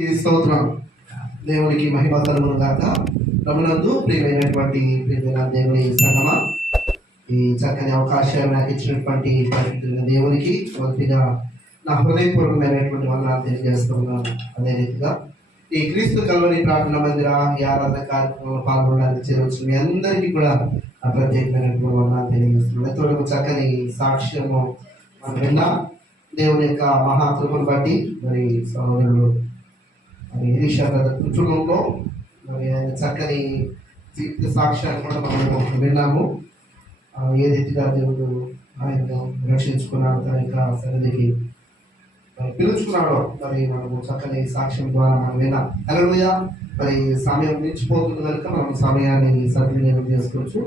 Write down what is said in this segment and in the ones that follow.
ఈ స్తోత్రం దేవునికి మహిమ కలుగును గాక. ప్రభునందు ప్రియమైనటువంటి దేవుని సంగమా, ఈ చక్కని అవకాశాలు నాకు ఇచ్చినటువంటి దేవునికి మొదటిగా నా హృదయపూర్వకమైనటువంటి వందనాలు తెలియజేస్తున్నాను. అదే రీతిగా ఈ క్రీస్తు కల్వరి ప్రార్థన మందిర ఈ ఆరాధన కార్యక్రమంలో పాల్గొనడానికి చేరవచ్చు మీ అందరికీ కూడా ప్రత్యేకమైనటువంటి వందనాలు తెలియజేస్తున్నాను. ఎంతవరకు చక్కని సాక్ష్యము మనం విన్నాం. దేవుని యొక్క మహాకృపను బట్టి మరి సహోదరుడు ఎలీషా కుటుంబంలో మరి ఆయన చక్కని జీవిత సాక్ష్యాన్ని కూడా మనం విన్నాము. ఏ రీతిగా దేవుడు ఆయన రక్షించుకున్నాడు, తన యొక్క సన్నిధికి పిలుచుకున్నాడో మరి మనము చక్కని సాక్ష్యం ద్వారా మనం విన్నాం. హల్లెలూయా. మరి సమయం మించిపోతుంది కనుక మనం సమయాన్ని సద్వినియోగం చేసుకోవచ్చు.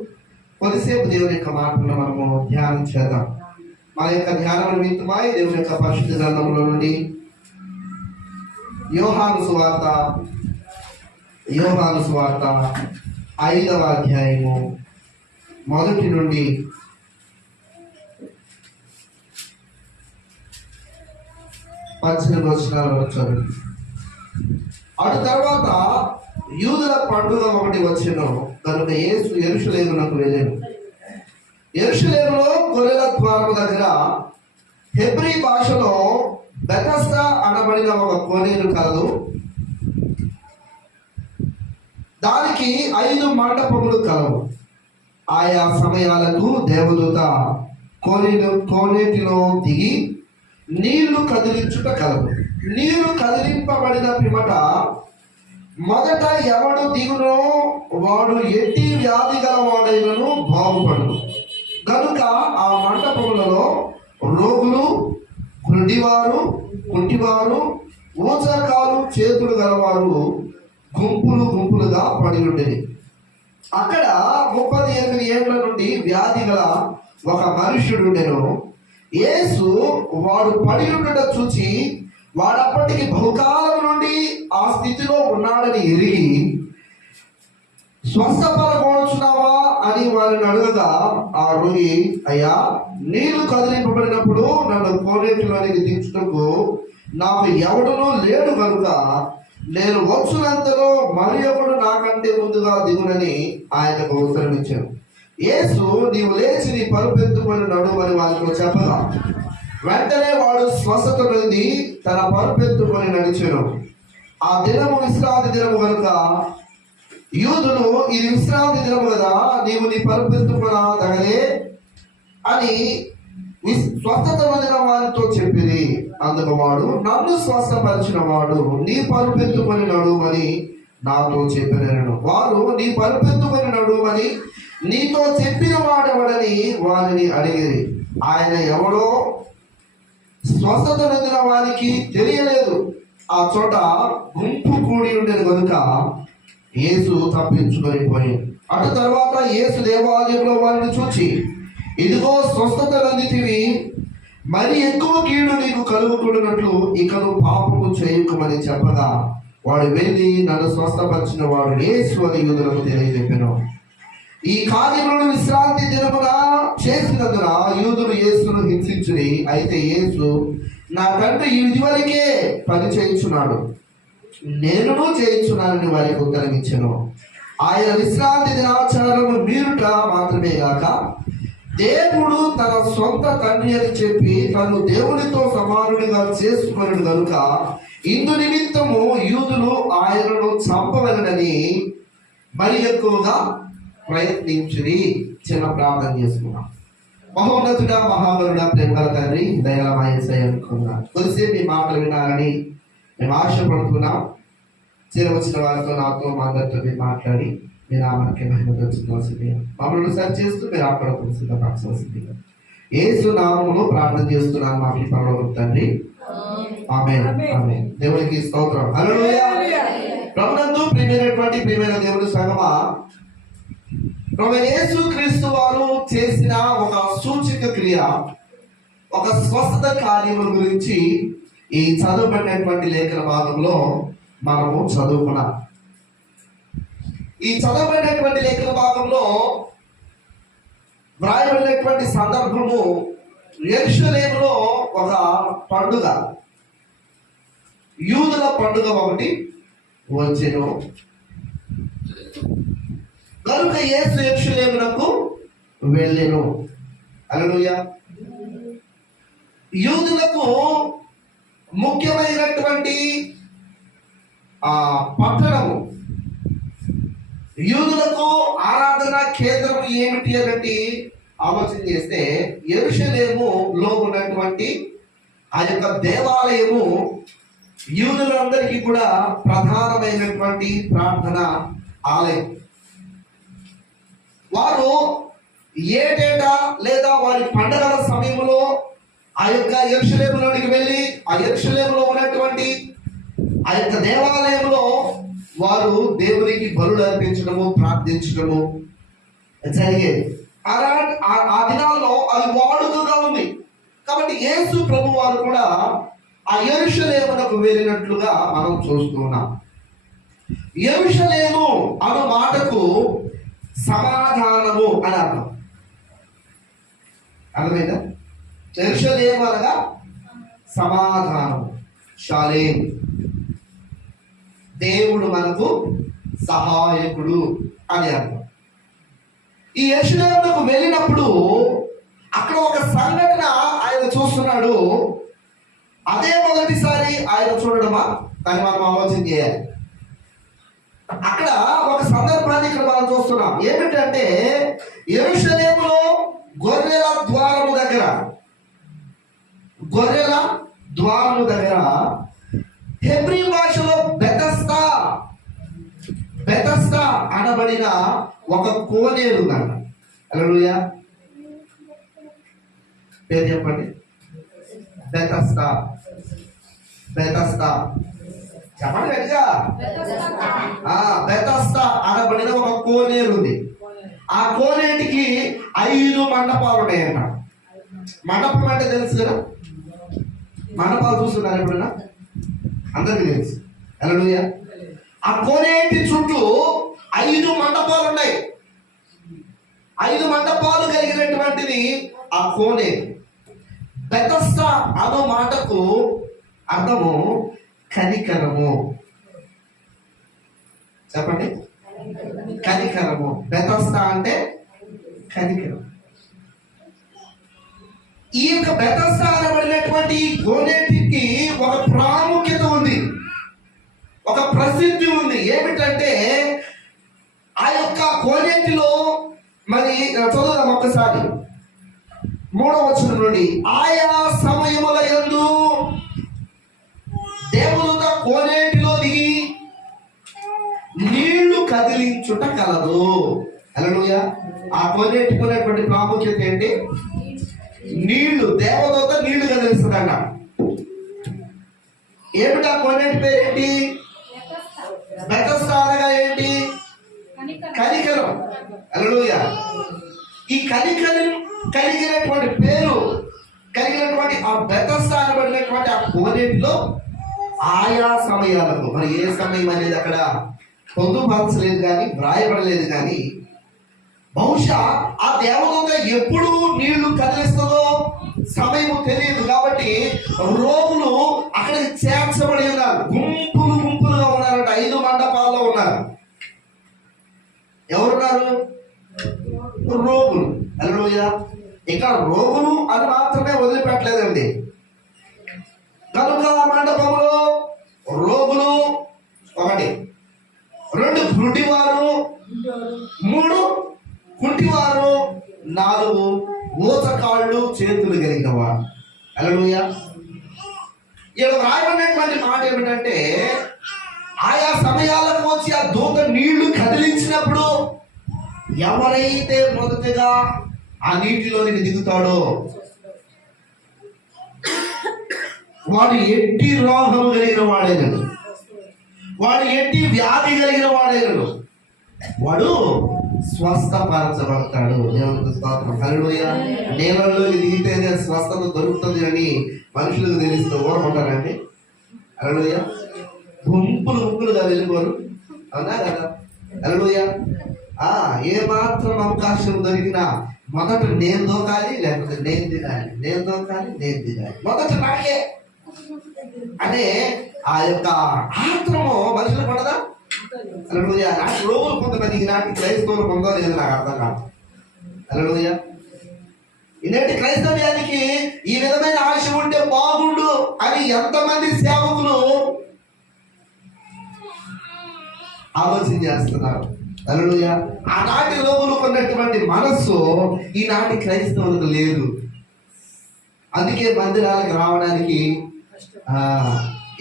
కొద్దిసేపు దేవుని యొక్క మాటలను మనము ధ్యానం చేద్దాం. మన యొక్క ధ్యానం నిమిత్తమై దేవుని యొక్క పరిశుద్ధ గ్రంథంలో నుండి యోహాను సువార్త 5వ అధ్యాయము 1 నుండి 18 వచనాల వరకు చదువు. అటు తర్వాత యూదుల పండుగ ఒకటి వచ్చెను కనుక యేసు యెరూషలేమునకు వెళ్ళెను. యెరూషలేములో గొర్రెల ద్వారము దగ్గర హెబ్రీ భాషలో బెతస్దా అనబడిన ఒక కోనేరు కలదు. దానికి 5 మండపములు కలవు. ఆయా సమయాలకు దేవదూత కోనేటిలో దిగి నీళ్లు కదిలించుట కలవు. నీరు కదిలింపబడిన పిమ్మట మొదట ఎవడు దిగునో వాడు ఎట్టి వ్యాధి గలవాడైనను బాగుపడును. కనుక ఆ మంటపములలో రోగులు, గుడ్డివారు, కుంటివారు, ఊచకాలు చేతులు గలవారు గుంపులుగా పడి ఉండేది. అక్కడ 38 ఏళ్ల నుండి వ్యాధి గల ఒక మనుష్యుడు ఉండెను. యేసు వాడు పడి ఉండట చూచి వాడప్పటికి బహుకాలం నుండి ఆ స్థితిలో ఉన్నాడని ఎరిగి స్వస్థపరచున్నావా అని వారిని అడగగా ఆ రోగి, అయ్యా, నీళ్లు కదిలింపబడినప్పుడు నన్ను కోనేటిలోనికి దించుటకు నాకు ఎవడునూ లేడు కనుక నేను వచ్చునంతలో మరి ఒకడు నాకంటే ముందుగా దిగునని ఆయనకు ఉత్తరం ఇచ్చాను. యేసు, నీవు లేచి నీ పరుపెత్తుకొని నడువని వారికి చెప్పగా వెంటనే వాడు స్వస్థత నుండి తన పరుపెత్తుకొని నడిచెను. ఆ దినము విశ్రాంతి దినము కనుక యూదులు, ఇది విశ్రాంతి దినము కదా, నీవు నీ పరుపెత్తుకొన తగలే అని స్వస్థత పొందిన వారితో చెప్పింది. అందుకు వాడు, నన్ను స్వస్థపరిచిన వాడు నీ పరుపెత్తుకొని నడుమని నాతో చెప్పినను. వారు, నీ పరుపెత్తుకొని నడుమని నీతో చెప్పిన వాడెవడని వారిని అడిగిరి. ఆయన ఎవడో స్వస్థత పొందిన వారికి తెలియలేదు. ఆ చోట గుంపు కూడి ఉండేది కనుక యేసు తప్పించుకొని పోయాడు. అటు తర్వాత యేసు దేవాలయంలో వారిని చూచి, ఇదిగో స్వస్థత పొందితివి, మరి ఎక్కువ కీడు నీకు కలుగుకున్నట్లు ఇక నువ్వు పాపము చేయకుమని చెప్పగా వాడు వెళ్ళి నన్ను స్వస్థపరిచిన వాడు యేసు అని యూదులకు తెలియజెప్పెను. ఈ కార్యములను విశ్రాంతి దినమున చేసినందున యూదులు యేసును హింసించుని. అయితే యేసు, నా తండ్రి ఇదివరకే పని చేయించున్నాడు, నేనును చేయించున్నానని వారికి ఉత్తరం ఇచ్చెను. ఆయన విశ్రాంతి దినాచారము మీరుట మాత్రమే గాక దేవుడు తన సొంత తండ్రి అని చెప్పి తను దేవునితో సమానుడిగా చేసుకున్నాడు కనుక ఇందు నిమిత్తము యూదులు ఆయనను చంపవలనని మరి ఎక్కువగా ప్రయత్నించుని. చిన్న ప్రార్థన చేసుకున్నాం. మహోన్నతుడా, మహాబలుడా, ప్రేమగల తండ్రి, దయామయ అనుకున్నా కొద్దిసేపు మీ మాటలు వినాలని మేము ఆశపడుతున్నాం. చేరవచ్చిన వారితో నాతో మా అందరితో మీరు మాట్లాడి మీ నామానికి మహిమ తెచ్చుకోవాల్సింది, మమ్మల్ని సరి చేస్తూ మీరు అక్కడ సిద్ధపరచవలసింది. యేసు నామములో ప్రార్థన చేస్తున్నాను మా పరలోకపు తండ్రి, ఆమేన్. ఆమేన్. దేవునికి స్తోత్రం. హల్లెలూయా. ప్రభునందు ప్రియమైన దేవుని సంగమా, ప్రభు యేసు క్రీస్తు వారు చేసిన ఒక సూచక క్రియ, ఒక స్వస్థత కార్యముల గురించి ఈ చదువుబడినటువంటి లేఖన భాగంలో మనము చదువుకున్నాం. ఈ చదవబడినటువంటి లేఖన భాగంలో వ్రాయబడినటువంటి సందర్భము యెరూషలేములో ఒక పండుగ. యూదుల పండుగ ఒకటి వచ్చెను. కనుక యేసు యెరూషలేమునకు వెళ్ళెను. హల్లెలూయా. యూదులకు ముఖ్యమైనటువంటి పట్టణము, యూదులకు ఆరాధన కేంద్రం ఏమిటి అని ఆలోచన చేస్తే యెరూషలేములో ఉన్నటువంటి ఆ యొక్క దేవాలయము యూదులందరికీ కూడా ప్రధానమైనటువంటి ప్రార్థన ఆలయం. వారు ఏటేటా లేదా వారి పండుగల సమయంలో ఆ యొక్క యెరూషలేములోనికి వెళ్ళి ఆ యెరూషలేములో ఉన్నటువంటి ఆ యొక్క దేవాలయంలో వారు దేవునికి బలులు అర్పించడము, ప్రార్థించడము జరిగేది. ఆ దినాల్లో అది వాడుకగా ఉంది. కాబట్టి యేసు ప్రభు వారు కూడా ఆ యెరూషలేమునకు వెళ్ళినట్లుగా మనం చూస్తున్నాం. యెరూషలేము అను మాటకు సమాధానము అని అర్థం. అర్థమైందా? యెరూషలేము అనగా సమాధానము, షాలేం, దేవుడు మనకు సహాయకుడు అని అర్థం. ఈ యెరూషలేమునకు వెళ్ళినప్పుడు అక్కడ ఒక సంఘటన ఆయన చూస్తున్నాడు. అదే మొదటిసారి ఆయన చూడడమా అని మనం ఆలోచన చేయాలి. అక్కడ ఒక సందర్భాన్ని ఇక్కడ మనం చూస్తున్నాం. ఏమిటంటే యెరూషలేములో గొర్రెల ద్వారము దగ్గర హెబ్రీ భాషలో బెతస్దా అనబడిన ఒక కోనేరు ఉందంట. హల్లెలూయా. పేరు చెప్పండి. బెతస్దా చెప్పండి గట్టిగా. బెతస్దా అనబడిన ఒక కోనేరు ఉంది. ఆ కోనేటికి 5 మండపాలు ఉన్నాయంట. మండపం అంటే తెలుసు కదా, మండపాలు చూస్తున్నారు ఎప్పుడైనా? అందరికీ తెలుసు. హల్లెలూయా. ఆ కోనేటి చుట్టూ 5 మండపాలు ఉన్నాయి. 5 మండపాలు కలిగినటువంటిది ఆ కోనేరు. బెతస్దా అనే మాటకు అర్థము కనికరము. చెప్పండి, కనికరము. బెతస్దా అంటే కనికరం. ఈ యొక్క బెతస్దా అనబడినటువంటి కోనేటికి ఒక ప్రాముఖ్యత ఉంది, ఒక ప్రసిద్ధి ఉంది. ఏమిటంటే ఆ యొక్క కోనేటిలో మరి చదువుదాం ఒక్కసారి 3వ వచనం నుండి. ఆయా సమయముల యందు దేవదూత కోనేటిలో దిగి నీళ్లు కదిలించుట కలదు. హల్లెలూయా. ఆ కోనేటికి ఉన్నటువంటి ప్రాముఖ్యత ఏంటి? నీళ్లు. దేవదూత నీళ్లు కదిలిస్తుందట. ఏమిటి ఆ కోనేటి పేరేంటి? బెతస్దా అనగా ఏంటి? కనికరం. హల్లెలూయా. ఈ కనికరం కలిగినటువంటి పేరు కలిగినటువంటి ఆ బెతస్దా అనబడినటువంటి ఆ కోనేటిలో ఆయా సమయాలకు, మరి ఏ సమయం అనేది అక్కడ పొందుపరచలేదు కానీ, వ్రాయబడలేదు కానీ, బహుశా ఆ దేవదూత ఎప్పుడు నీళ్లు కదిలిస్తుందో సమయము తెలియదు. కాబట్టి రోగులు అక్కడికి చేర్చబడి ఉన్నారు. గుంపులుగా ఉన్నారంట. 5 మండపాల్లో ఉన్నారు. ఎవరున్నారు? రోగులు. హల్లెలూయా. ఇక రోగులు అని మాత్రమే వదిలిపెట్టలేదండి. కనుక మండపంలో రోగులు 1, 2 గుడ్డివారు, 3 కుంటివారు, 4 ఊచకాళ్ళు చేతులు కలిగిన వారు. హల్లెలూయా. ఇక్కడ రాయబడినటువంటి మాట ఏమిటంటే ఆయా సమయాలకు వచ్చి ఆ దూత నీళ్లు కదిలించినప్పుడు ఎవరైతే మొదటగా ఆ నీటిలోనికి దిగుతాడో వాడు ఎట్టి రోగం కలిగిన వాడేనడు, వాడు ఎట్టి వ్యాధి కలిగిన వాడేనడు, వాడు స్వస్థపరచబడతాడు. దేవునికి స్తోత్రం. హల్లెలూయా. నీళ్ళలోకి దిగితేనే స్వస్థత దొరుకుతుంది అని మనుషులకు తెలుస్తూ ఊరమంటారండి. హల్లెలూయా. గుంపులుగా వెళ్ళిపోరు, అవునా కదా? హల్లెలూయా. ఏ మాత్రం అవకాశం దొరికినా మొదట నేను దోకాలి, లేకపోతే నేను దిగాలి, నేను దోకాలి, నేను దిగాలి. మొదట నాకే. అనే ఆ యొక్క ఆత్రము మనుషులకు ఉండదా? హల్లెలూయా. నాటి రోగులు కొంతమంది ఈనాటి క్రైస్తవులు పొందో లేదు నాకు అర్థం కాదు. హల్లెలూయా. ఈనాటి క్రైస్తవ్యానికి ఈ విధమైన ఆశ ఉంటే బాగుండు అని ఎంతమంది సేవకులు ఆలోచన చేస్తున్నారు. హల్లెలూయా. ఆనాటి రోగులకు ఉన్నటువంటి మనస్సు ఈనాటి క్రైస్తవులకు లేదు. అందుకే మందిరాలకు రావడానికి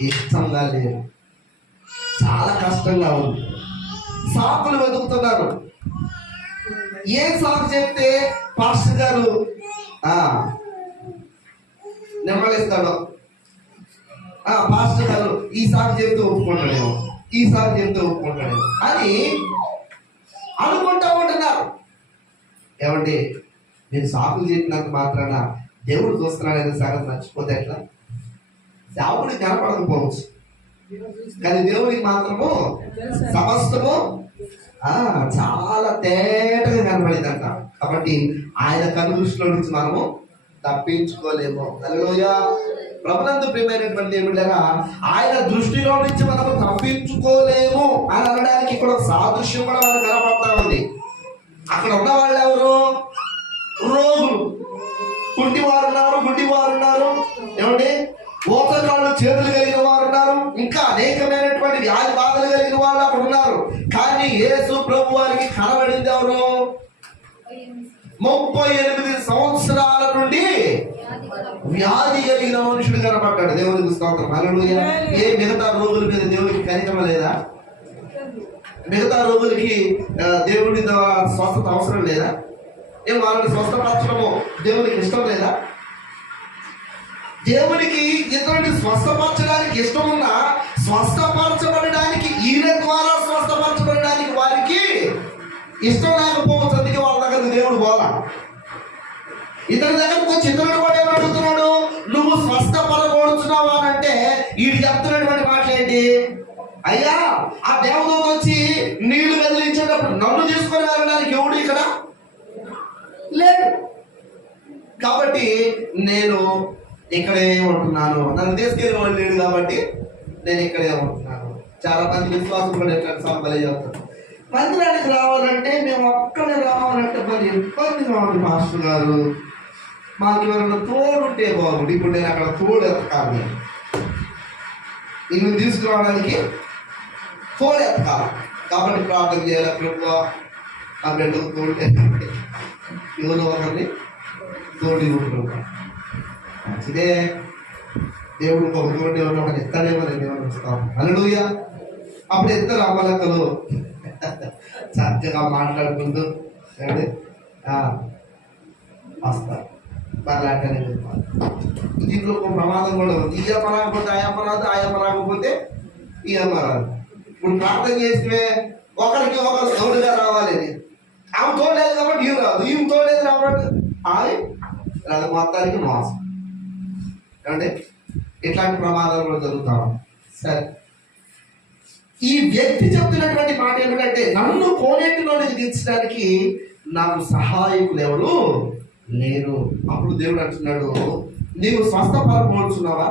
ఇష్టంగా లేదు, చాలా కష్టంగా ఉంది. సాకులు వెతుకుతున్నారు. ఏం సాకు చెప్తే పాస్టర్ గారు నెమ్మలిస్తాడు, పాస్టర్ గారు ఈ సాకు చెప్తే ఒప్పుకుంటాడేమో, ఈ సాకు చెప్తే ఒప్పుకుంటాడేమో అని అనుకుంటా ఉంటున్నారు. ఏమంటే నేను సాకులు చెప్పినంత మాత్రాన దేవుడు చూస్తున్నాడనే సంగతి మర్చిపోతే ఎట్లా? దేవుడికి కనపడకపోవచ్చు, కానీ దేవుడికి మాత్రము సమస్తము చాలా తేటగా కనపడిందంట. కాబట్టి ఆయన కన్ను దృష్టిలో నుంచి మనము తప్పించుకోలేము. హల్లెలూయా. ప్రభునందు ప్రియమైనటువంటి ఏమిటగా ఆయన దృష్టిలో నుంచి మనము తప్పించుకోలేము అని అనడానికి ఇక్కడ ఒక సాదృశ్యం కూడా మనకు కనపడతా ఉంది. అక్కడ ఉన్న వాళ్ళు ఎవరు? రోగులు, కుంటివారు ఉన్నారు, గుడ్డివారు ఉన్నారు, ఏమండి మోసకాళ్ళు చేతులు కలిగిన వారు ఉన్నారు, ఇంకా అనేకమైనటువంటి వ్యాధి బాధలు కలిగిన వాళ్ళు అక్కడ ఉన్నారు. కానీ యేసు ప్రభు వారికి కనబడింది ఎవరు? 38 సంవత్సరాల నుండి వ్యాధి కలిగిన మనుషుడు కనపడ్డాడు. దేవునికి స్తోత్రం. హల్లెలూయా. ఏ మిగతా రోగుల మీద దేవునికి కనికరం లేదా? మిగతా రోగులకి దేవుడి స్వస్థత అవసరం లేదా? ఏం వాళ్ళని స్వస్థపరచడము దేవునికి ఇష్టం లేదా? దేవునికి ఇతరుని స్వస్థపరచడానికి ఇష్టం ఉన్నా స్వస్థపరచబడడానికి ఈయన ద్వారా స్వస్థపరచబడడానికి వారికి ఇష్టం లేకపోవచ్చు. అందుకే వాళ్ళ దగ్గర దేవుడు పోలా. ఇతని దగ్గరకు వచ్చి ఇతరుడు కూడా ఏమని అడుగుతున్నాడు? నువ్వు స్వస్థపరచబడుతున్నావా అంటే వీడు చెప్తున్నటువంటి మాట ఏంటి? అయ్యా, ఆ దేవదూత వచ్చి నీళ్లు కదిలించేటప్పుడు నన్ను తీసుకొని వెళ్ళడానికి ఎవడు ఇక్కడ లేడు, కాబట్టి నేను ఇక్కడే ఉంటున్నాను. నన్ను తీసుకెళ్ళి వాళ్ళు లేడు కాబట్టి నేను ఇక్కడే ఉంటున్నాను. చాలా మంది విశ్వాసం కూడా ఎట్లా సంపలే చెప్తారు, మందిరానికి రావాలంటే మేము అక్కడే రావాలంటే మరి ఇబ్బందిగా ఉంది మాస్టర్ గారు, మాకు ఎవరైనా తోడుంటే బాగుంది. ఇప్పుడు నేను అక్కడ తోడు ఎత్తకాలి, నిన్ను తీసుకురావడానికి తోడు ఎత్తకాలి. కాబట్టి ప్రార్థన చేయాలి, ప్రభువా ఆ బిడ్డకు తోడు ఎవరో ఒకరిని తోడు ఇవ్వకుండా మంచిదే. దేవుడు ఒక తోడు ఎవరో ఒకటి ఎత్తాడేమో దేవుడు వస్తాం. హల్లెలూయా. అప్పుడు ఇద్దరు అమ్మలక్కలు చక్కగా మాట్లాడుకుంటూ వస్తారు. బర్లాటనే దీంట్లో ఒక ప్రమాదం కూడా ఉంది. ఈ అమ్మ రాకపోతే ఆ అమ్మ రాదు, ఆ అమ్మ రాకపోతే ఈ అమ్మ రాదు. ఇప్పుడు ప్రార్థన చేస్తే ఒకరికి ఒకరు తోడుగా రావాలని, ఆమె తోడలేదు కాబట్టి ఈమె రాదు, ఈమె తోడలేదు కాబట్టి ఆమె రాదు. మొత్తానికి మోసం. ఏమంటే ఇట్లాంటి ప్రమాదాలు కూడా జరుగుతాం. సరే, ఈ వ్యక్తి చెప్తున్నటువంటి మాట ఏమిటంటే నన్ను కోనేటిలోనికి దించడానికి నాకు సహాయకులు ఎవరు లేరు. అప్పుడు దేవుడు అంటున్నాడు, నీవు స్వస్థపరచబోతున్నావా?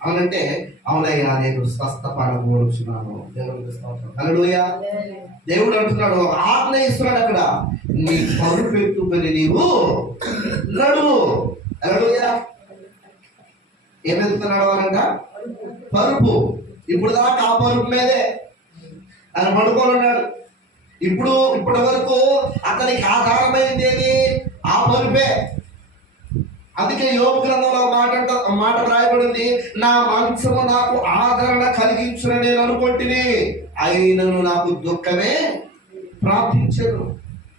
అవునంటే అవునయ్యా, నేను స్వస్థపరచబోతున్నాను. దేవుడికి స్తోత్రం. హల్లెలూయా. దేవుడు అంటున్నాడు, ఆజ్ఞ ఇస్తున్నాడు అక్కడ, నీ పరుపు పెట్టుకొని నీవు నడువు. హల్లెలూయా. ఏమెత్తుతున్నాడు వారంట? పరుపు. ఇప్పుడు దాకా ఆ పరుపు మీదే ఆయన పడుకొని ఉన్నాడు. ఇప్పటి వరకు అతనికి ఆధారమైంది ఏది? ఆ పరుపే. అందుకే యోబు గ్రంథంలో మాట రాయబడింది, నా మంచము నాకు ఆదరణ కలిగించునని నేను అనుకుంటుని, అయినను నాకు దుఃఖమే ప్రాప్తించను.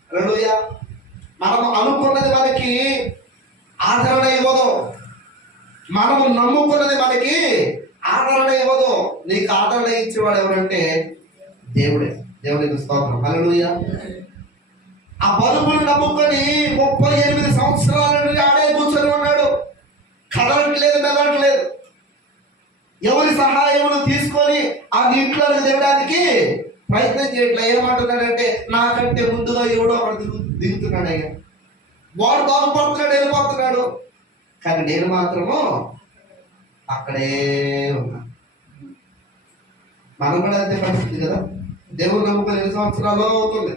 హల్లెలూయా. మనము అనుకున్నది మనకి ఆదరణ ఇవ్వదు, మనము నమ్ముకున్నది మనకి ఆదరణ ఇవ్వదు. నీకు ఆదరణ ఇచ్చేవాడు ఎవరంటే దేవుడే. దేవునికి స్తోత్రం. హల్లెలూయా. ఆ బలుపుని నమ్ముకొని 38 సంవత్సరాల నుండి ఆడే కూర్చొని ఉన్నాడు. కదలట్లేదు, మెదలట్లేదు. ఎవరి సహాయమును తీసుకొని ఆ ఇంట్లో దిగడానికి ప్రయత్నం చేయట్లేదు. ఏమంటున్నాడంటే నాకంటే ముందుగా ఎవడో ఒకటి దిగుతున్నాడు. అయ్యా, వాడు బాగుపడుతున్నాడు, వెళ్ళిపోతున్నాడు, కానీ నేను మాత్రము అక్కడే ఉన్నారు. మనం కూడా అంతే పరిస్థితి కదా. దేవుడు నమ్ముకొని ఎన్ని సంవత్సరాలు అవుతుంది,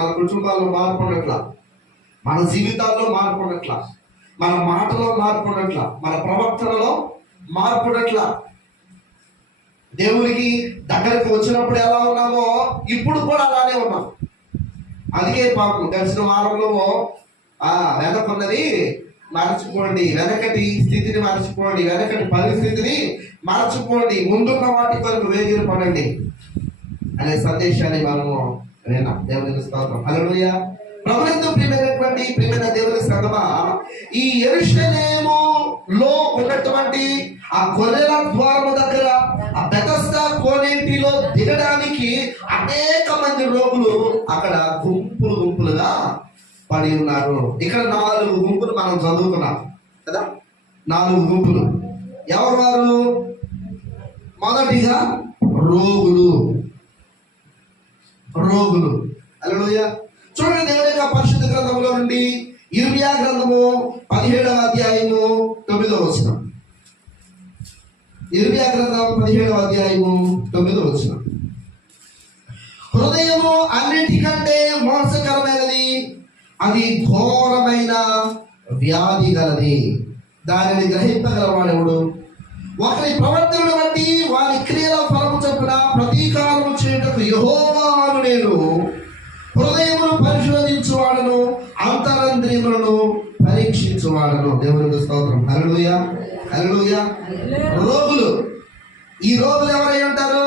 మన కుటుంబాల్లో మార్పు ఉన్నట్లా, మన జీవితాల్లో మార్పు ఉన్నట్లా, మన మాటలో మార్పు ఉన్నట్లా, మన ప్రవర్తనలో మార్పు ఉన్నట్లా. దేవునికి దగ్గరికి వచ్చినప్పుడు ఎలా ఉన్నామో ఇప్పుడు కూడా అలానే ఉన్నాం. అందుకే పాపం గడిచిన వారంలో వెనకున్నది మరచిపోండి, వెనకటి స్థితిని మరచిపోండి, వెనకటి పరిస్థితిని మరచిపోండి, ముందున్న వాటి కొరకు వేగిరి పడండి అనే సందేశాన్ని మనము విన్నాం. దేవునికి స్తోత్రం. హల్లెలూయా. ప్రభువునందు ప్రియమైన దేవుని సంగమా, ఈ యెరూషలేములో ఉన్నటువంటి ఆ గొర్రెల ద్వారము దగ్గర ఆ బెతస్దా కోనేటిలో దిగడానికి అనేక మంది రోగులు అక్కడ గుంపులుగా పడి ఉన్నారు. ఇక్కడ 4 గుంపులు మనం చదువుకున్నాం కదా. 4 గుంపులు. ఎవరు వారు? మొదటిగా రోగులు. హల్లెలూయా. చూడండి, దేవుని యొక్క పరిశుద్ధ గ్రంథంలో నుండి ఇర్మియా గ్రంథము 17వ అధ్యాయము 9వ వచనం. ఇర్మియా గ్రంథం 17వ అధ్యాయము 9వ వచనం. హృదయము అన్నిటికంటే మోసకరమైనది, అది ఘోరమైన వ్యాధి గలది, దానిని గ్రహింపగలవాడెవడు? ఒకరి ప్రవర్తనను బట్టి వారి క్రియల ఫలము చొప్పున ప్రతీకారము చేయుటకు యెహోవాను నేను. హృదయమును పరిశోధించువాడను, అంతరంద్రియములను పరీక్షించువాడను. దేవునికి స్తోత్రం. హల్లెలూయా, హల్లెలూయా. రోగులు. ఈ రోగులు ఎవరై ఉంటారు?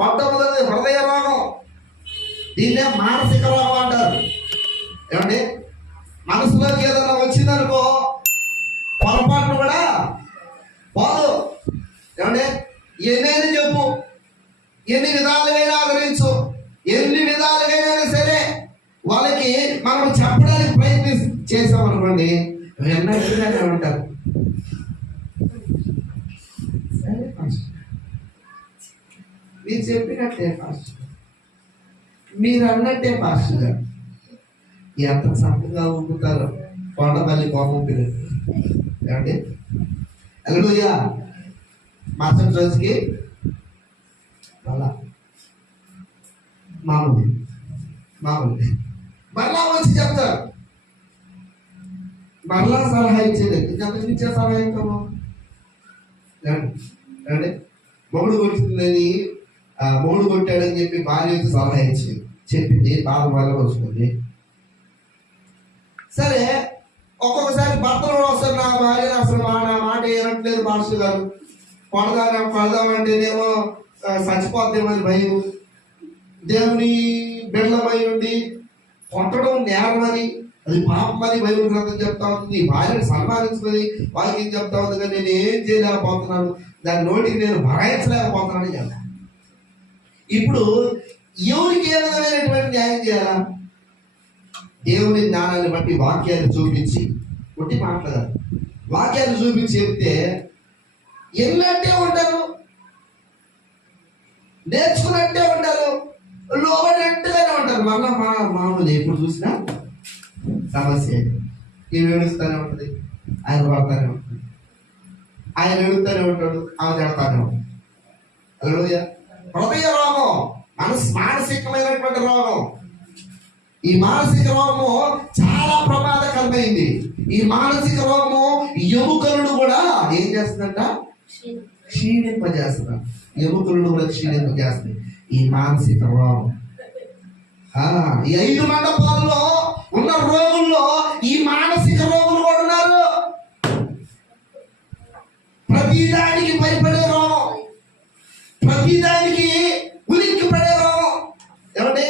మొట్టమొదటి హృదయ రోగం. దీన్నే మానసిక రోగం అంటారు. ఏమండి, మనసులోకి ఏదైనా వచ్చిందనుకో పొరపాటును కూడా పోదు. ఏమండి, ఏమైనా చెప్పు, ఎన్ని విధాలుగైనా ఆదరించు, ఎన్ని విధాలుగైనా సరే వాళ్ళకి మనం చెప్పడానికి ప్రయత్నం చేసామనుకోండి, విన్నట్టుగానే ఉంటారు. మీరు చెప్పినట్టే పాస్టర్, మీరు అన్నట్టే పాస్టర్ గారు. ఎంత చక్కగా ఊపుతారు కొండపల్లి కోపం పిల్లలు. ఏమండి, హల్లెలూయా. మరుసటి రోజుకి మామూలు మరలా వచ్చి చెప్తారు. మరలా సలహా ఇచ్చేది. ఇంతకు ఇచ్చే సలహా ఏంటో ఏమండి, మొగుడు కొట్టిందని మొగుడు కొట్టాడని చెప్పి భార్యకి సలహా ఇచ్చింది, చెప్పింది, బాధ వల్ల వస్తుంది. సరే, ఒక్కొక్కసారి భర్తలు కూడా వస్తారు, నా భార్య అసలు నా మాట ఏనట్లేదు మాస్టర్ గారు, కొడదామంటేనేమో చచ్చిపోద్దేమని భయం, దేవుని బిడ్డలమై ఉండి కొట్టడం నేరమని, అది పాపమని బైబిల్ గ్రంథం చెప్తా ఉంది. భార్యను సన్మానించుకొని వాక్యం చెప్తా ఉంది, కానీ నేను ఏం చేయలేకపోతున్నాను, దాని నోటికి నేను భరాయించలేకపోతున్నాను చెప్తాను. ఇప్పుడు ఎవరికి ఏ విధమైనటువంటి న్యాయం చేయాలా? దేవుని జ్ఞానాన్ని బట్టి వాక్యాన్ని చూపించి, కొట్టి మాట్లాడారు, వాక్యాన్ని చూపించి చెప్తే ఎన్నట్టే ఉంటారు, నేర్చుకున్నట్టే ఉంటారు, లోబడినట్టుగానే ఉంటారు. మళ్ళా మామూలు ఎప్పుడు చూసినా సమస్య. ఈమె ఏడుస్తూనే ఉంటుంది, ఆయన పడతానే ఉంటుంది, ఆయన ఏడుస్తూనే ఉంటాడు, ఆమె తిడతానే ఉంటాడు. హల్లెలూయా. హృదయ రోగం, మానసికమైనటువంటి రోగం. ఈ మానసిక రోగము చాలా ప్రమాదకరమైంది. ఈ మానసిక రోగము ఎముకలను కూడా ఏం చేస్తుందంట? క్షీణింపజేస్తున్నా. ఎముకలను కూడా క్షీణింపజేస్తుంది ఈ మానసిక రోగం. ఈ 5 మండపాల్లో ఉన్న రోగుల్లో ఈ మానసిక రోగులు కూడా ఉన్నారు. ప్రతిదానికి భయపడే రోగం, ప్రతిదానికి ఉలిక్కి పడే రోగం. ఏమంటే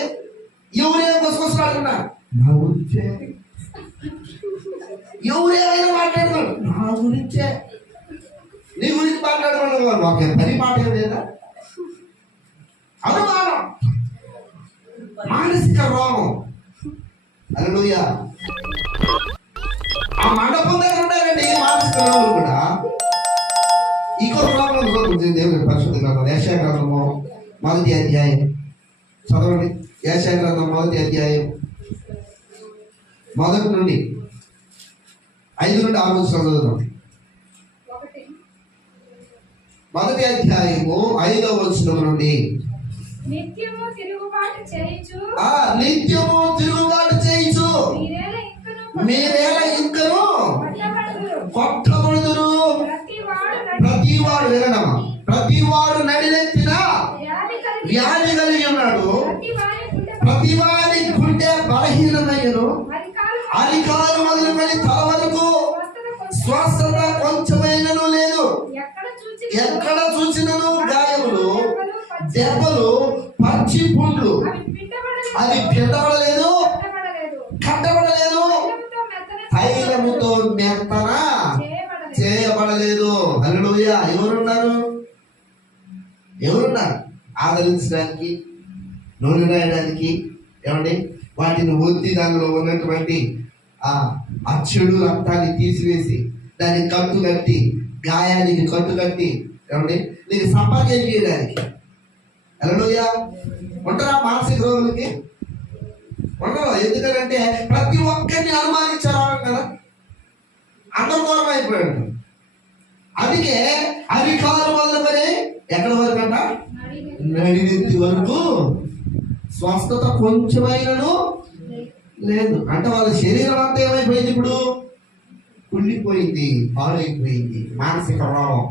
ఎవరేమో గుసగుసలాడుతున్నా నా గురించే, ఎవరేమైనా మాట్లాడుతున్నాడు నా గురించే, నీ గురించి మాట్లాడుకున్నాడు, మాకు పని మాట లేదా? అనుమానం, మానసిక రోగం. హల్లెలూయా. ఆ మండపం దగ్గర ఉన్నారండి మానసిక రోగులు కూడా. ఇంకొక రోగం దేవుని పరిశుద్ధ గ్రంథం యెషయా గ్రంథము 1వ అధ్యాయం చదవండి. యెషయా గ్రంథం 1వ అధ్యాయం 1 నుండి 5 నుండి 6 చదువుదాం. 1వ అధ్యాయము 5వ వచనం నుండి. నిత్యము తిరుగుబాటు చేయుచు మీరేలా ఇంకను కొట్టబడుదురు. ప్రతివాడు వినడమా, ప్రతివాడు నడినెత్తిన వ్యాధి కలిగి ఉన్నాడు. ప్రతివాడి గుండె బలహీనమయ్యను. అధికారం మొదలుకొని తల వరకు స్వస్థత కొంచెమైనను లేదు. ఎక్కడ చూసినను గాయములు, దెబ్బలు, పచ్చి పుండ్లు. అది పిండబడలేదు, కట్టబడలేదు, తైలముతో మెత్తన చేయబడలేదు. హల్లెలూయా. ఎవరున్నారు ఆదరించడానికి, నూనె రాయడానికి? ఏమండి, వాటిని ఒత్తి దానిలో ఉన్నటువంటి ఆ చెడు రక్తాన్ని తీసివేసి దాన్ని కట్టు కట్టి, గాయానికి కట్టు కట్టి, ఏమండి, నీకు సంపాదన చేయడానికి. హల్లెలూయా. ఉంటారా మానసిక రోగులకి? ఉండరు. ఎందుకంటే ప్రతి ఒక్కరిని అనుమానించారు కదా, అంతర్దూరం అయిపోయాడు. అందుకే అధికారం మొదలుకొని ఎక్కడ వరకు అంట, నడినెత్తి వరకు స్వస్థత కొంచెమైనను లేదు. అంటే వాళ్ళ శరీరం అంతా ఏమైపోయింది? ఇప్పుడు కుళ్ళిపోయింది, పాడైపోయింది, మానసిక రోగం.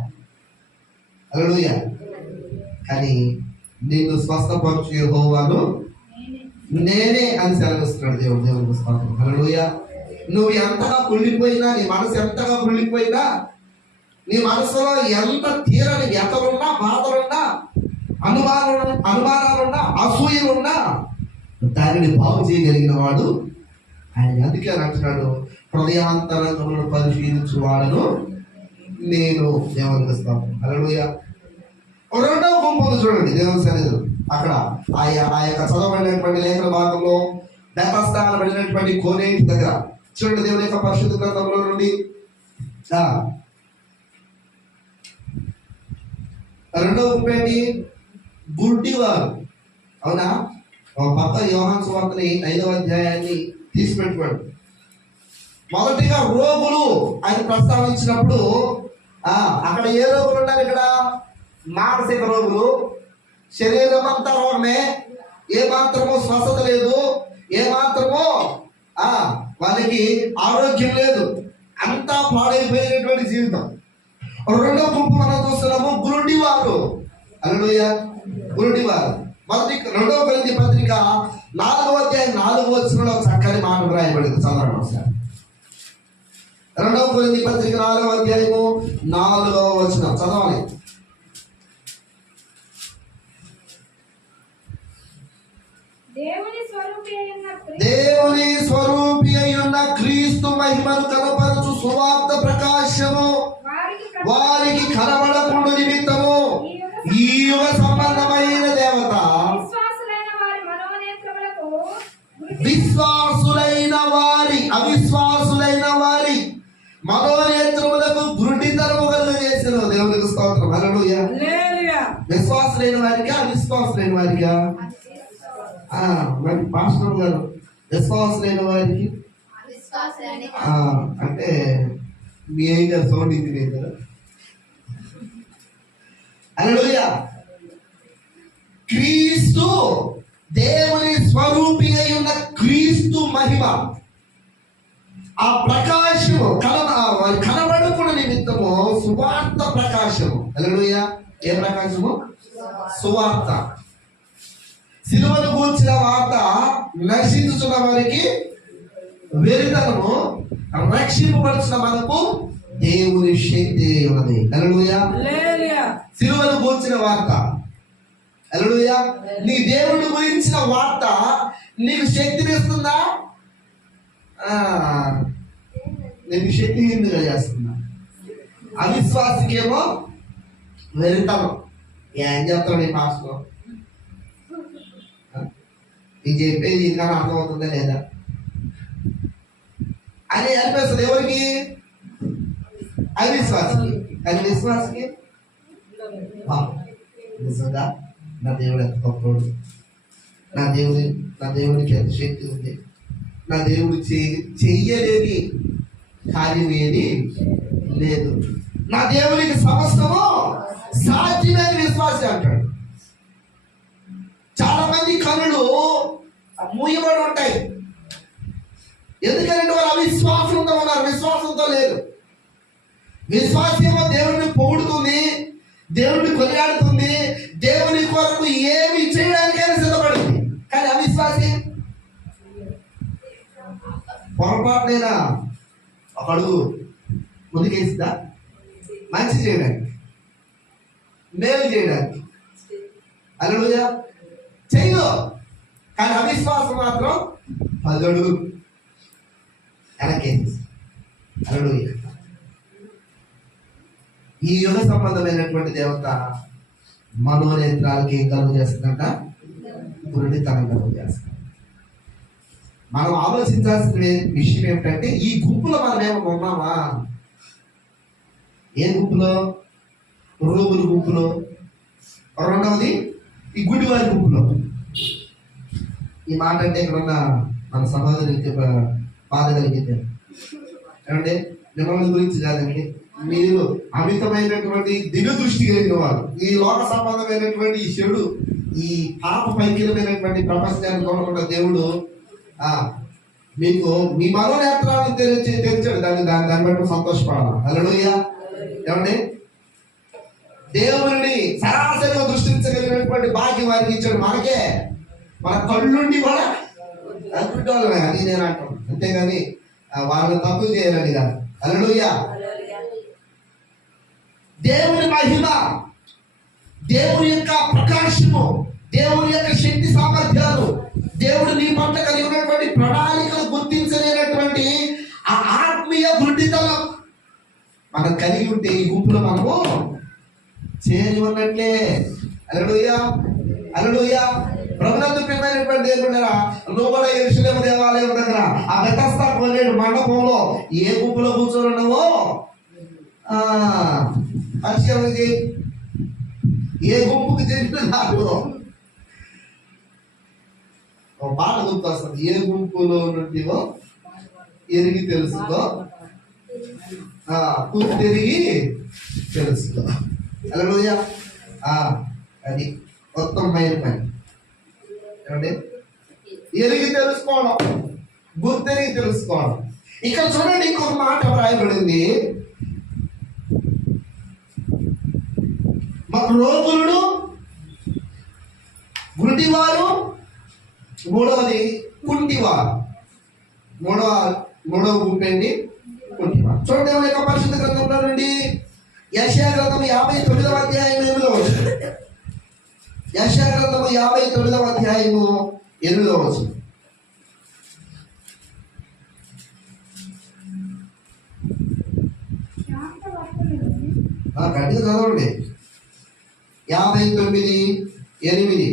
హల్లెలూయా. కానీ నిన్ను స్వస్థపరచు యెహోవాను నేనే అని సెలవిస్తున్నాడు దేవుడు. స్తోత్రం. హల్లెలూయా. నువ్వు ఎంతగా కుళ్ళిపోయినా, నీ మనసు ఎంతగా కుళ్ళిపోయినా, నీ మనసులో ఎంత తీరని వ్యతలున్నా, బాధలున్నా, అనుమానాలున్నా, అసూయలున్నా దానిని బాగు చేయగలిగిన వాడు ఆయన. అందుకే అంటున్నాడు, హృదయాంతరంగములను పరిశీలించు వాడను నేను. దేవునికి స్తోత్రం. హల్లెలూయా. రెండవ గుంపు చూడండి దేవుని సన్నిధిలో. అక్కడ ఆ యొక్క చదవబడినటువంటి లేఖన భాగంలో బెతస్దా అనబడినటువంటి కోనేటి దగ్గర చూడండి, దేవుని యొక్క పరిశుద్ధ గ్రంథంలో నుండి రెండవ గుంపు ఏంటి? గుడ్డివారు. అవునా? ఒక పక్క యోహాను సువార్తని 5వ అధ్యాయాన్ని తీసిపెట్టుకోండి. మొదటిగా రోగులు అని ప్రస్తావించినప్పుడు అక్కడ ఏ రోగులు ఉన్నారు? ఇక్కడ మానసిక రోగులు. శరీరం అంతా రోగమే, ఏ మాత్రమో స్వస్థత లేదు, ఏ మాత్రమో వాళ్ళకి ఆరోగ్యం లేదు, అంతా పాడైపోయినటువంటి జీవితం. రెండో గుంపు మనం చూస్తున్నాము, గురుడివారు. హల్లెలూయా. గురుడివారు. రెండవ కొరింథీ పత్రిక 4వ అధ్యాయం 4వ వచనంలో చక్కని మాట రాయబడింది. చదవండి ఒకసారి. రెండవ కొరింథీ పత్రిక 4వ అధ్యాయము 4వ వచనం చదవాలి. దేవుని స్వరూపి అయ్యున్న క్రీస్తు మహిమను కనపరచు సువార్త ప్రకాశము వారికి కనబడకుండా నిమిత్తము ఈ యుగ సంబంధమైన దేవత అవిశ్వాసులైన వారి మనోనేత్రములకు గురుడితనము కలుగజేసిన దేవునికి స్తోత్రం. హల్లెలూయా. విశ్వాసులైన వారికా, అవిశ్వాసులైన వారికా? మరి పాస్టర్ గారు విశ్వాసులైన వారికి అంటే మీ ఏం గారు సౌండ్ ఇది లేదు కదా. హల్లెలూయా. క్రీస్తు దేవుని స్వరూపి అయి ఉన్న క్రీస్తు మహిమ, ఆ ప్రకాశము కనబడుకున్న నిమిత్తము సువార్త ప్రకాశము. హల్లెలూయా. ఏ ప్రకాశము? సువార్త. సిలువను గూర్చిన వార్త నశించుచున్న వారికి వెరితనము, రక్షింపబడుచున్న మనకు దేవుని శక్తి ఉన్నది. హల్లెలూయా. సిలువను గూర్చిన వార్త. హల్లెలూయా. నీ దేవుని గురించిన వార్త నీకు శక్తిని ఇస్తుందా? నేను శక్తిహీనుడిగా చేస్తున్నా. అవిశ్వాసికేమో వెరితనం. ఏం చెప్తాడు నీ పాస్టర్? నీకు చెప్పేది ఇంకా అర్థమవుతుందా లేదా అని అనిపిస్తుంది. ఎవరికి? అవిశ్వాసికి. కానీ విశ్వాసికి నిజంగా నా దేవుడు ఎంత గొప్పవాడు, నా దేవునికి ఎంత శక్తి ఉంది, నా దేవుడు చెయ్యలేని కార్యం ఏది లేదు. నా దేవునికి సమస్తము సాధ్యమైన విశ్వాసి అంటాడు. చాలా మంది కనులు మూయబడి ఉంటాయి. ఎందుకంటే వాళ్ళు అవిశ్వాసంతో ఉన్నారు, విశ్వాసంతో లేరు. విశ్వాసమో దేవుడిని పొగుడుతుంది, దేవుడిని కొనియాడుతుంది, దేవుని కొరకు ఏమి చేయడానికైనా సిద్ధపడింది. కానీ అవిశ్వాసి పొరపాటునైనా ఒక అడుగు ముందుకేసిందా? మంచి చేయడానికి, మేలు చేయడానికి హల్లెలూయా చేయదు. కానీ అవిశ్వాసం మాత్రం 10 అడుగులు వెనకేసి. హల్లెలూయా. ఈ యుగ సంబంధమైనటువంటి దేవత మనోనేత్రాలకి ఏం కలుగు చేస్తుందంట? గురుడితనం కలుగు చేస్తుంది. మనం ఆలోచించాల్సిన విషయం ఏమిటంటే, ఈ గుంపులో మనం ఏమో ఉన్నామా? ఏ గుంపులో? రోగుల గుంపులో, రెండవది ఈ గుడివారి గుంపులో. ఈ మాట అంటే ఇక్కడ ఉన్న మన సహోదరులకి బాధ కలిగింది. ఏమంటే మిమ్మల్ని గురించి కాదండి, మీరు అమితమైనటువంటి దిగ దృష్టి కలిగిన వారు. ఈ లోక సంబంధమైనటువంటి ఈ చెడు, ఈ పాప పైకీలమైనటువంటి ప్రపంచాన్ని కోరుకున్న దేవుడు మీకు మీ మనోనేత్రాలను తెరిచాడు. దాన్ని బట్టి సంతోషపడాలి. హల్లెలూయా. ఏమండి దేవుడిని సరాసరిగా దృష్టించగలిగినటువంటి భాగ్యం వారికి ఇచ్చాడు. మనకే మన కళ్ళుండి కూడా గుడ్డోళ్ళమే అని నేను అంటాను. అంతేగాని వాళ్ళని తక్కువ చేయాలని కాదు. హల్లెలూయా. దేవుని మహిమ, దేవుని యొక్క ప్రకాశము, దేవుని యొక్క శక్తి సామర్థ్యాలు, దేవుడు నీ పట్ల కలిగి ఉన్నటువంటి ప్రణాళికలు గుర్తించలేనటువంటి ఆ ఆత్మీయ గుడ్డితనం మనం కలిగి ఉంటే ఈ గుంపులో మనము చేరి ఉన్నట్లే. హల్లెలూయా. హల్లెలూయా. ప్రభునందు ప్రియమైనటువంటి దేవుడా, నువ్వు కూడా యెరూషలేము దేవాలయం దగ్గర ఆ బెతస్దా కోనేరు మండపంలో ఏ గుంపులో కూర్చొని ఉన్నావో పరిశీలనకి ఏ గుంపుకి చెందిన నాకు ఒక పాట గుర్తొస్తుంది. ఏ గుంపులో నుండివో ఎరిగి తెలుసుకో, తిరిగి తెలుసుకో. హల్లెలూయా. అది ఉత్తమమైన పని. ఏమండి ఎరిగి తెలుసుకోవడం, గుర్తెరిగి తెలుసుకోవడం. ఇక్కడ చూడండి, ఇంకొక మాట వ్రాయబడింది. రోగులు, గుడ్డివారు, మూడవది కుంటివారు. మూడవ గుంపు ఏంటి? కుంటివారు. చూడండి దేవుని యొక్క పరిశుద్ధ గ్రంథంలో నుండి యెషయా గ్రంథం 59వ అధ్యాయం 8వ వచనం. యెషయా గ్రంథం 59వ అధ్యాయము 8వ వచనం. గట్టిగా చదవండి. 59:8.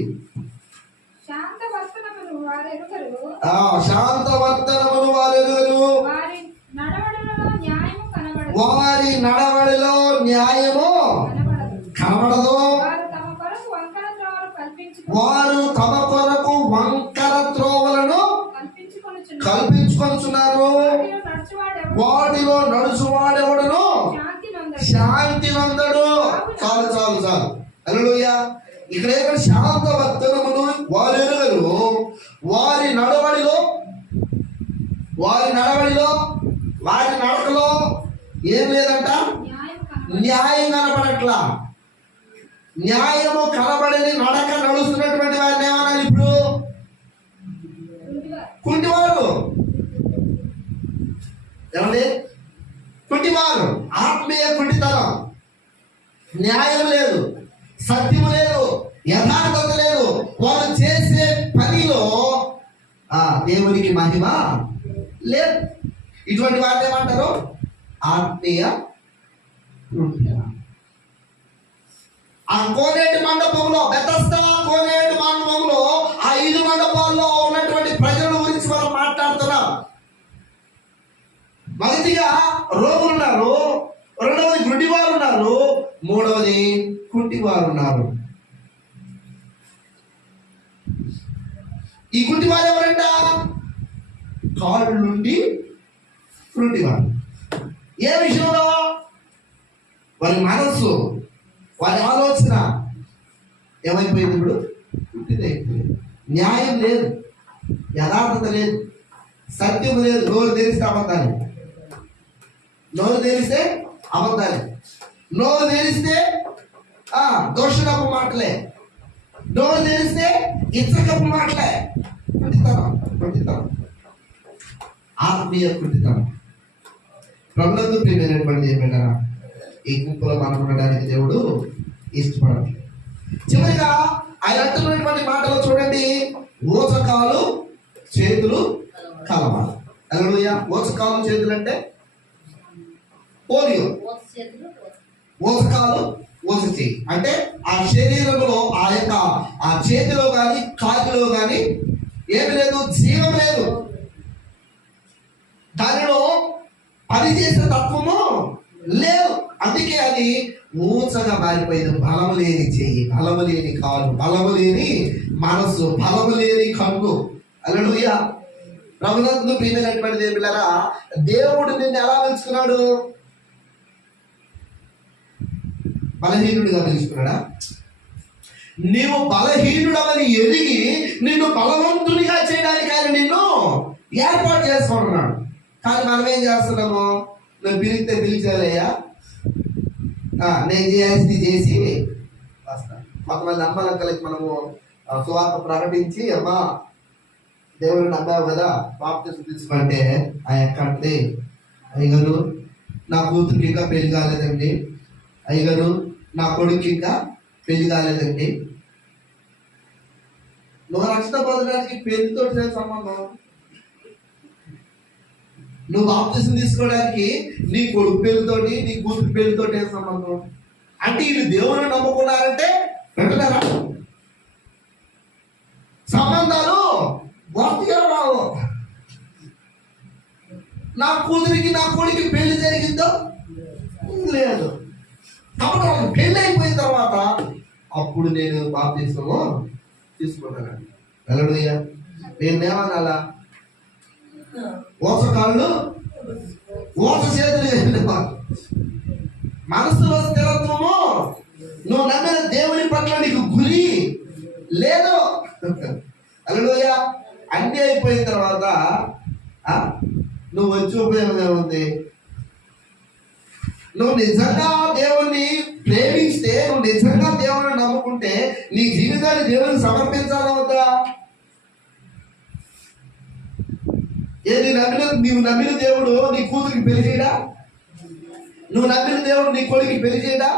శాంతవర్తనమును వారెరుగరు, వారి నడవడిలో న్యాయము కనబడదు. వారు తమ కొరకు వంకర త్రోవలను కల్పించుకొనుచున్నారు. వాటిలో నడుచువాడెవడును శాంతి నందడు. చాలు చాలు చాలు. హల్లెలూయా. ఇక్కడ శాంత వర్తనమును వారు ఎరుగరు, వారి నడవడిలో, వారి నడకలో ఏం లేదంట? న్యాయం కనపడట్లా. న్యాయము కనబడని నడక నడుస్తున్నటువంటి వారిని ఏమన్నారు ఇప్పుడు? కుంటివారు. ఏమండి? కుంటివారు. ఆత్మీయ కుంటితనం. న్యాయం లేదు, సత్యము లేదు, యథార్థత లేదు. వారు చేసే పనిలో దేవునికి మహిమ లేదు. ఇటువంటి వారిని ఏమంటారు? ఆత్మీయ కుంటితనం. ఆ కోనేటి మండపంలో, బెతస్దా కోనేటి మండపంలో, ఆ 5 మండపాల్లో ఉన్నటువంటి ప్రజల గురించి మనం మాట్లాడుతున్నాం. మొదటిగా రోగులు ఉన్నారు, రెండవది గుడ్డివారు ఉన్నారు, మూడవది కుంటివారు ఉన్నారు. ఈ గుడ్డివారు ఎవరంట? కాళ్ళు నుండి కుంటివారు. ఏ విషయంలో? వారి మనస్సు, వారి ఆలోచన ఏమైపోయింది? ఇప్పుడు పుట్టిదైపోయింది. న్యాయం లేదు, యథార్థత లేదు, సత్యం లేదు. నోరు తెరిస్తే అబద్ధాలు, నోరు తెరిస్తే అబద్ధాలు, నోరు తెరిస్తే దోషణపు మాటలే, నోరు తెరిస్తే ఇచ్చకపు మాటలే. కుంటితనం, ఆత్మీయ కుంటితనం. ప్రభునందు ప్రియమైనటువంటి ఏమైనా ఈ గుంపులో మనం ఉండడానికి దేవుడు ఇష్టపడట్లేదు. చివరిగా ఆయన అంటున్నటువంటి మాటలు చూడండి. ఓచకాలు చేతులు కలవాలి. హల్లెలూయా. ఓచకాలు చేతులు అంటే పోలియో. ఓచకాలు ఓచ చేయి అంటే ఆ శరీరంలో ఆ చేతిలో కానీ కాకిలో కానీ ఏమి లేదు, జీవం లేదు. దానిలో పనిచేసే తత్వము లేదు. అందుకే అది ఊచగా మారిపోయింది. బలము లేని చెయ్యి, బలము లేని కాలు, బలము లేని మనస్సు, బలము లేని కన్ను. హల్లెలూయా. ప్రభునందు ప్రియమైనటువంటి దేవులారా, దేవుడు నిన్ను ఎలా పిలుచుకున్నాడు? బలహీనుడిగా పిలుచుకున్నాడా? నీవు బలహీనుడవని ఎరిగి నిన్ను బలవంతునిగా చేయడానికి ఆయన నిన్ను ఏర్పాటు చేసుకుంటున్నాడు. కానీ మనం ఏం చేస్తున్నాము? నువ్వు పిలిస్తే పిలిచేయాలయ్యా, నేను చేయాల్సింది చేసి వస్తాను. కొంతమంది అమ్మలక్కలకి మనము సువార్త ప్రకటించి, అమ్మా దేవుడు నమ్మావు కదా, బాప్తిసం తీసుకుంటే ఆ ఎక్కంటే, అయ్యగారు నా కూతురికి ఇంకా పెళ్లి కాలేదండి, అయ్యగారు నా కొడుకు ఇంకా పెళ్లి కాలేదండి. నువ్వు రక్షణ పొందడానికి పెళ్లితో సంబంధం? నువ్వు బాప్తిసం తీసుకోవడానికి నీ కొడుకు పెళ్లితోటి, నీ కూతురు పెళ్లితోటి ఏం సంబంధం? అంటే వీళ్ళు దేవుని నమ్ముకున్నారంటే వెంటనేరా సంబంధాలు వాటిగా రావు. నా కూతురికి నా కొడుకు పెళ్లి జరిగిందో లేదు. కాబట్టి వాళ్ళకి పెళ్లి అయిపోయిన తర్వాత అప్పుడు నేను బాప్తిసము తీసుకుంటానండి. హల్లెలూయా. నేను ఏమనాలా? ఓచ కాళ్ళు ఓచ చేతులు, మనసులో స్థిరత్వము, నువ్వు నమ్మిన దేవుని పట్ల నీకు గురి లేదు. హల్లెలూయా. అన్నీ అయిపోయిన తర్వాత నువ్వు వచ్చి ఉపయోగం ఏముంది? నువ్వు నిజంగా దేవుణ్ణి ప్రేమిస్తే, నువ్వు నిజంగా దేవుని నమ్ముకుంటే నీ జీవితాన్ని దేవునికి సమర్పించాలా వద్దా? ఏది నీవు నమ్మిన దేవుడు నీ కూతురికి పెళ్లి చేయడా? నువ్వు నమ్మిన దేవుడు నీ కొడుకు పెళ్లి చేయడా?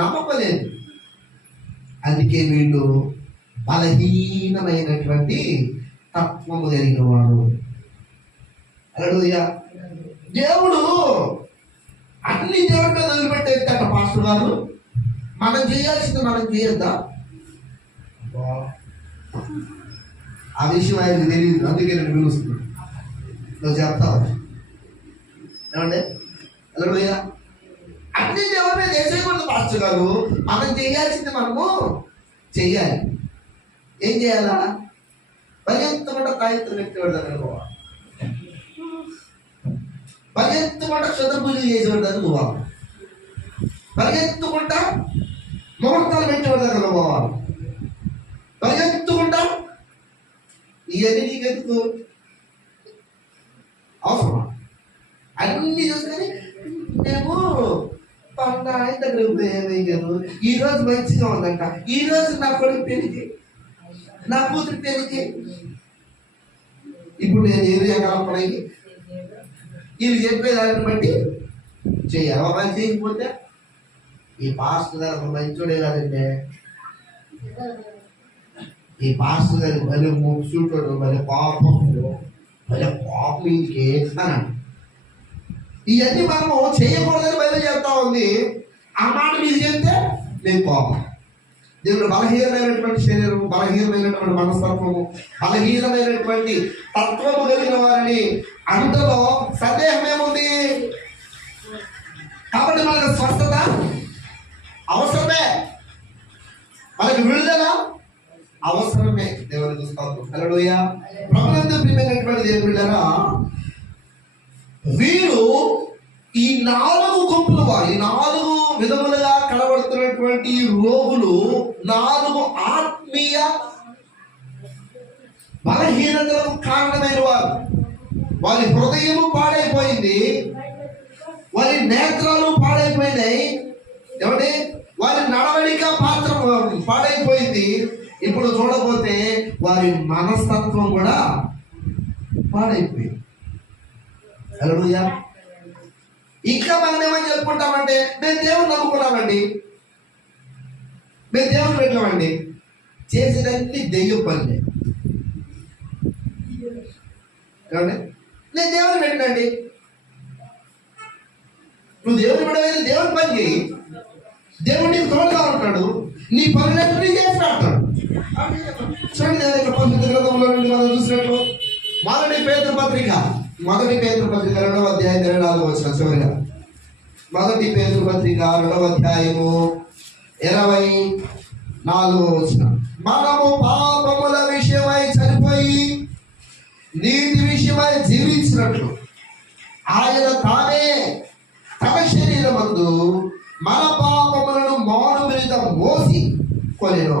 నమ్మకలేదు. అందుకే వీళ్ళు బలహీనమైనటువంటి తత్వము కలిగిన వాడు. హల్లెలూయా. దేవుడు అన్ని దేవుడి మీద వదిలిపెట్టేట పాస్టర్ గారు, మనం చేయాల్సింది మనం చేయొద్దా? ఆ విషయం ఆయనకు తెలియదు, అందుకే నేను పిలుస్తున్నాను. నువ్వు చెప్తావు ఏమంటే? హల్లెలూయా. అన్ని దేవుడి మీద వేసేయకూడదు పాస్టర్ గారు, మనం చేయాల్సింది మనము చెయ్యాలి. ఏం చేయాలా? పరిగెత్తకుండా తాయెత్తు పెట్టేవాడు అనుకోవాలి, పరిగెత్తుకుంటా క్షుద్ర పూజలు చేసేవాడు అనుకోవాలి, పరిగెత్తుకుంటా ముహూర్తాలు పెట్టేవాడు అనుకోవాలి, పరిగెత్తుకుంటా ఇవన్నీ నీకెందుకు అవసరమా? అన్ని చూసుకొని మేము ఆయన దగ్గర వేయగలరు. ఈ రోజు మంచిగా ఉందంట, ఈ రోజు నా కొడుకు పెళ్లికి, నా కూతురు పెళ్లికి. ఇప్పుడు నేను ఏరియా కలపడానికి వీళ్ళు చెప్పేదాన్ని బట్టి చెయ్యాలి. ఒక మంచి చేయకపోతే ఈ పాస్టర్ గారు ఒక మంచోడే కాదండి, ఈ పాస్టర్ గారు భలే చూడటం, భలే పాపం, భలే పాపం ఇంకే అన్నాడు. ఇవన్నీ మనము చేయకూడదని బయలు చెప్తా ఉంది. ఆ మాట మీరు చెప్తే నేను పాపం. దేవుడు బలహీనమైనటువంటి శరీరము, బలహీనమైనటువంటి మనస్తత్వము, బలహీనమైనటువంటి తత్వము కలిగిన వారిని అంతలో సందేహం ఏముంది? కాబట్టి మనకు స్వస్థత అవసరమే, మనకు విడుదల అవసరమే. దేవునికి స్తోత్రం. హల్లెలూయా. ప్రభునందు ప్రియమైన నాలుగు గుంపుల వారు, ఈ నాలుగు విధములుగా కనబడుతున్నటువంటి ఈ రోగులు నాలుగు ఆత్మీయ బలహీనతలకు కారణమైన వారు. వారి హృదయము పాడైపోయింది, వారి నేత్రాలు పాడైపోయినాయి, ఏమంటే వారి నడవడిక పాత్ర పాడైపోయింది. ఇప్పుడు చూడకపోతే వారి మనస్తత్వం కూడా పాడైపోయింది. హల్లెలూయా. ఇంకా మనం ఏమని చెప్పుకుంటామంటే మేము దేవుని నమ్ముకున్నామండి, మేము దేవుని పెట్టామండి, చేసేదన్నీ దెయ్యం పని. ఏమండి, నేను దేవుని పెట్టినండి. నువ్వు దేవుని పెట్టలేదు, దేవుని పని చేయి, దేవుడు నీకు తోడుగా ఉంటాడు, నీ పనులన్నీ చేసి పెడతాడు. చూడండి, పరిశుద్ధ గ్రంథంలో నుండి మనం చూసినట్లు మొదటి పేతురు పత్రిక 2వ అధ్యాయం 24వ వచనం చివరిగా. మొదటి పేతురు పత్రిక 2వ అధ్యాయము 24వ వచనం. మనము పాపముల విషయమై చనిపోయి నీతి విషయమై జీవించినట్లు ఆయన తానే తన శరీరమందు మన పాపములను మౌనం మీద మోసి కొనెను.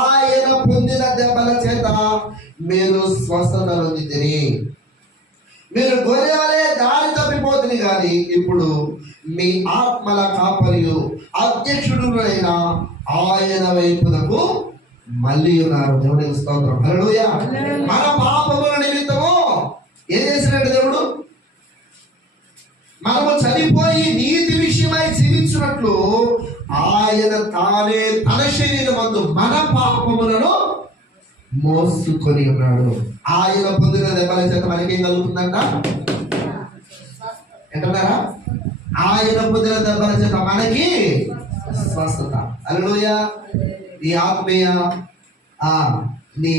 ఆయన పొందిన దెబ్బల చేత మీరు స్వస్థత నొందితిరి. మీరు గొర్రెవలే దారి తప్పిపోతుంది, కానీ ఇప్పుడు మీ ఆత్మల కాపరియు అధ్యక్షుడు అయిన ఆయన వైపునకు మళ్ళీ ఉన్నారు. దేవునికి స్తోత్రం. హల్లెలూయా. మన పాపముల నిమిత్తము ఏం చేసినట్టు దేవుడు? మనము చనిపోయి నీతి విషయమై జీవించినట్లు ఆయన తానే తన శరీరమందు మన పాపములను మోసుకొని ఉన్నాడు. ఆయన పొందిన దెబ్బల చేత మనకేం కలుగుతుందంట? ఏంటన్నారా? ఆయన పొందిన దెబ్బల చేత మనకి స్వస్థత. హల్లెలూయా. నీ ఆత్మీయ నీ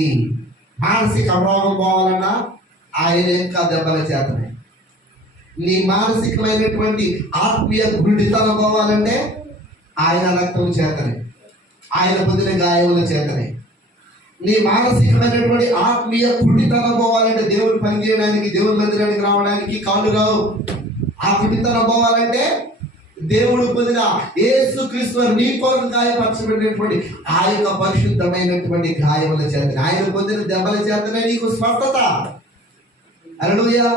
మానసిక రోగం పోవాలన్నా ఆయన యొక్క దెబ్బల చేతనే. నీ మానసికమైనటువంటి ఆత్మీయ గుడితనం పోవాలంటే ఆయన రక్తం చేతనే, ఆయన పొందిన గాయముల చేతనే. నీ మానసికమైనటువంటి ఆత్మీయ కుడితనం పోవాలంటే, దేవుని పని చేయడానికి, దేవుని మందిరానికి రావడానికి కాళ్ళు రావు. ఆ కుడితనం పోవాలంటే దేవుడు పొందిన యేసు క్రీస్తు నీ కొరకు గాయపరచబడినటువంటి ఆ యొక్క పరిశుద్ధమైనటువంటి గాయముల చేతనే, ఆయన పొందిన దెబ్బల చేతనే నీకు స్వస్థత. హల్లెలూయా.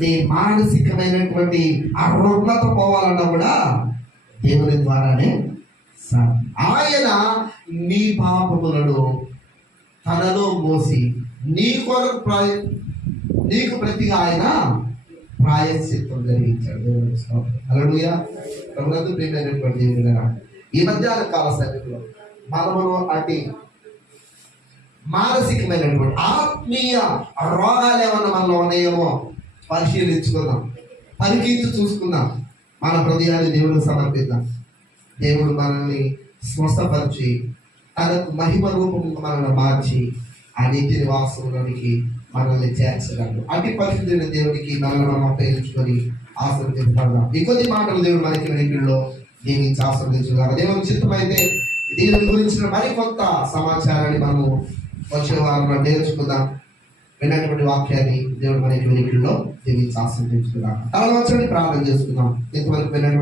నీ మానసికమైనటువంటి ఆ రుగ్మత పోవాలన్నా కూడా దేవుని ద్వారానే. ఆయన నీ పాపములను తనలో మోసి నీ కొరకు నీకు ప్రతిగా ఆయన ప్రాయశ్చిత్తం జరిగించాడు. హల్లెలూయా. ప్రభునందు ప్రియమైనటువంటి దేవునిగా, ఈ మధ్యాహ్న కాల సమయంలో మనమును అటు మానసికమైనటువంటి ఆత్మీయ రోగాలు ఏమన్నా మనలో ఉన్నాయేమో పరిశీలించుకుందాం, పరిగెత్తి చూసుకుందాం, మన హృదయాన్ని దేవునికి సమర్పిద్దాం. దేవుడు మనల్ని స్వస్థపరిచి తనకు మహిమ రూపంగా మనల్ని మార్చి ఆ నీతి నివాసంలోనికి మనల్ని చేర్చగలడు. అతి పరిశుద్ధమైన దేవునికి మనల్ని మనం ఉపయోగించుకొని ఆశీర్వదించబడదాం. ఈ కొద్ది మాటలు దేవుడు మనకి వెనుకల్లో దీనికి ఆశీర్వదించుగాక. దేవుని చిత్తమైతే దీని గురించిన మరికొంత సమాచారాన్ని మనము వచ్చే వారంలో నేర్చుకుందాం. విన్నటువంటి వాక్యాన్ని దేవుడు మనకి వెనుకల్లో దీనికి ఆశీర్వదించుగాక. తల వచ్చి ప్రార్థన చేసుకుందాం. ఇంతవరకు విన్నటువంటి